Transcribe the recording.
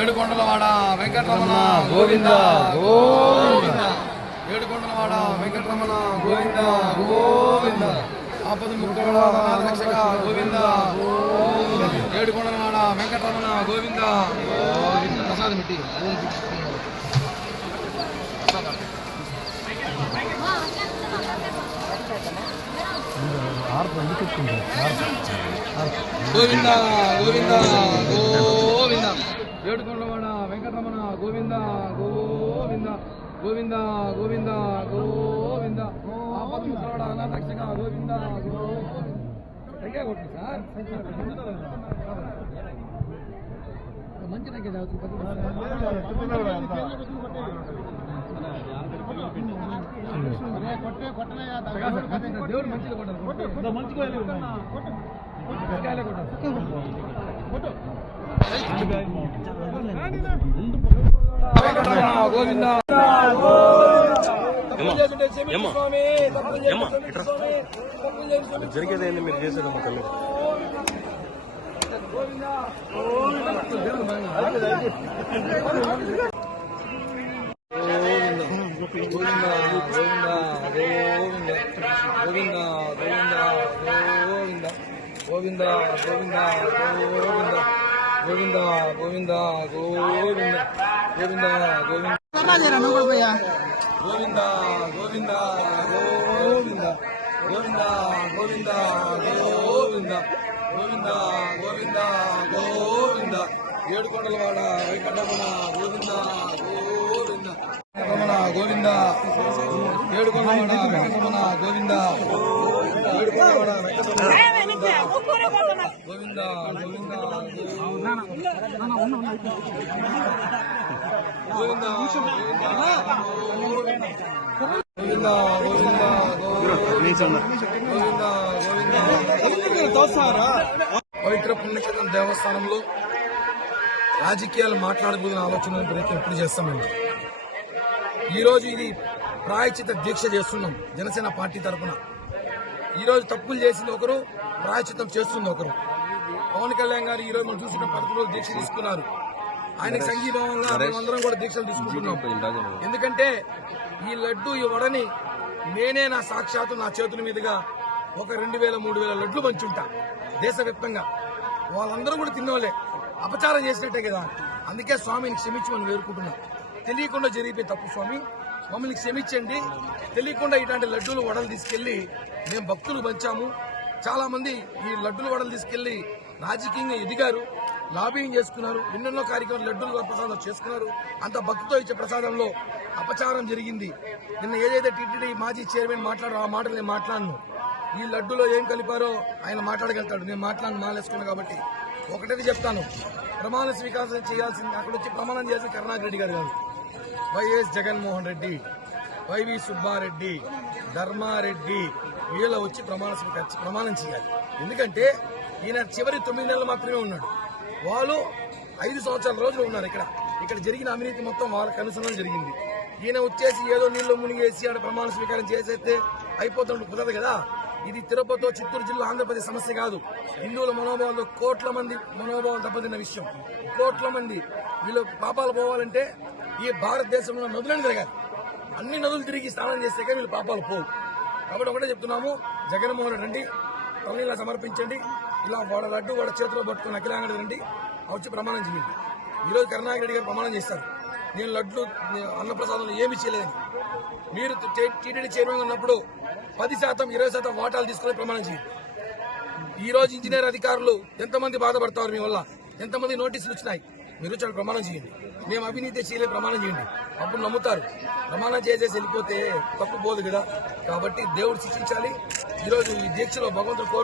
ఏడుకొండలవాడ వెంకటరమణ గోవింద గోవింద ఏడుకొండలవాడ వెంకటరమణ గోవింద గోవింద ఆపద ముక్కుల రక్షక గోవింద ఏడుకొండలవాడ వెంకటరమణ గోవింద ప్రసాదం పెట్టి గోవింద గోవింద గోవింద ఏడుకొండలవాడ వెంకటరమణ గోవింద గోవింద గోవింద గోవింద గోవింద ఆపద రక్షక గోవింద తగ్గా కొట్టు సార్ మంచి తగ్గే దేవుడు మంచిగా కొట్టారు మంచిగా గోవింద జరిగేది ఏంది మీరు చేసేదమ్మా తల్లి గోవింద గోవింద గోవింద గోవింద గోవింద గోవింద గోవింద గోవింద గోవింద గోవింద గోవింద గోవింద గోవింద గోవింద గోవింద గోవింద గోవింద గోవింద ఏడుకొండలవాడ వెంకటరమణ గోవింద గోవింద రమణ గోవింద ఏడుకొండలవాడ వెంకటరమణ గోవింద ఏడుకొండలవాడ వెంకటరమణ గోవింద గోవింద గోవింద పవిత్ర పుణ్యక్షేత్రం దేవస్థానంలో రాజకీయాలు మాట్లాడకూడదని ఆలోచన ఎప్పుడు చేస్తామండి. ఈరోజు ఇది ప్రాయశ్చిత దీక్ష చేస్తున్నాం జనసేన పార్టీ తరఫున. ఈరోజు తప్పులు చేసింది ఒకరు, ప్రాయశ్చితం చేస్తుంది ఒకరు. పవన్ కళ్యాణ్ గారు ఈరోజు మనం చూసిన 10 రోజులు దీక్ష తీసుకున్నారు. ఆయనకు సంఘీభావంగా మేమందరం కూడా దీక్షలు తీసుకుంటున్నాం. ఎందుకంటే ఈ లడ్డు ఈ వడని నేనే నా సాక్షాత్తు నా చేతుల మీదుగా ఒక 2000 3000 లడ్లు పంచుంటా దేశవ్యాప్తంగా. వాళ్ళందరూ కూడా తిన్నోళ్ళే, అపచారం చేసినట్టే కదా. అందుకే స్వామిని క్షమించమని వేరుకుంటున్నాం. తెలియకుండా జరిగిపోయి తప్పు స్వామి, మమ్మల్ని క్షమించండి. తెలియకుండా ఇలాంటి లడ్డూలు వడలు తీసుకెళ్లి మేము భక్తులు పంచాము. చాలా మంది ఈ లడ్డూలు వడలు తీసుకెళ్లి రాజకీయంగా ఎదిగారు, లాబింగ్ చేసుకున్నారు, ఎన్నెన్నో కార్యక్రమాలు లడ్డూలు ప్రసాదం చేసుకున్నారు. అంత భక్తితో ఇచ్చే ప్రసాదంలో అపచారం జరిగింది. నిన్న ఏదైతే టీటీడీ మాజీ చైర్మన్ మాట్లాడారో ఆ మాటలు నేను మాట్లాడను. ఈ లడ్డూలో ఏం కలిపారో ఆయన మాట్లాడగలుగుతాడు, నేను మాట్లాడను, మాలేసుకున్నాను. కాబట్టి ఒకటైతే చెప్తాను, ప్రమాణ స్వీకారం చేయాల్సింది అక్కడ వచ్చి ప్రమాణం చేయాల్సిన కరుణాకర్ రెడ్డి గారు కాదు, వైఎస్ జగన్మోహన్ రెడ్డి, వైవి సుబ్బారెడ్డి, ధర్మారెడ్డి వీళ్ళ వచ్చి ప్రమాణం చేయాలి. ఎందుకంటే ఈయన చివరి 9 నెలలు మాత్రమే ఉన్నాడు. వాళ్ళు 5 సంవత్సరాల రోజులు ఉన్నారు. ఇక్కడ జరిగిన అవినీతి మొత్తం వాళ్ళకి అనుసరణ జరిగింది. ఈయన వచ్చేసి ఏదో నీళ్లు మునిగేసి ఆడ ప్రమాణ స్వీకారం చేసేస్తే అయిపోతుంటే కుదరదు కదా. ఇది తిరుపతి చిత్తూరు జిల్లా ఆంధ్రప్రదేశ్ సమస్య కాదు. హిందువుల మనోభావాలు కోట్ల మంది మనోభావాలు దెబ్బతిన్న విషయం. కోట్ల మంది వీళ్ళు పాపాలు పోవాలంటే ఈ భారతదేశంలో నదులను తిరగాలి. అన్ని నదులు తిరిగి స్నానం చేస్తే వీళ్ళు పాపాలు పోవు. కాబట్టి ఒకటే చెప్తున్నాము, జగన్మోహన్ రెడ్డి తల్లిలా సమర్పించండి. ఇలా వాడ లడ్డు వాడ చేతిలో పట్టుకుని అఖిలాంగడి రండి, వచ్చి ప్రమాణం చేయండి. ఈరోజు కరుణాకర్ రెడ్డి గారు ప్రమాణం చేస్తారు, నేను లడ్లు అన్నప్రసాదంలో ఏమి చేయలేదని. మీరు టీటీడీ చైర్మన్ ఉన్నప్పుడు 10% 20% వాటాలు తీసుకుని ప్రమాణం చేయండి. ఈ రోజు ఇంజనీర్ అధికారులు ఎంతమంది బాధపడతారు మీ వల్ల, ఎంతమంది నోటీసులు వచ్చినాయి. మీరు చాలా ప్రమాణం చేయండి, మేము అవినీతి చేయలే ప్రమాణం చేయండి, అప్పుడు నమ్ముతారు. ప్రమాణం చేసేసి వెళ్ళిపోతే తప్పు పోదు కదా. కాబట్టి దేవుడు శిక్షించాలి. ఈరోజు ఈ దీక్షలో భగవంతుడు కోరు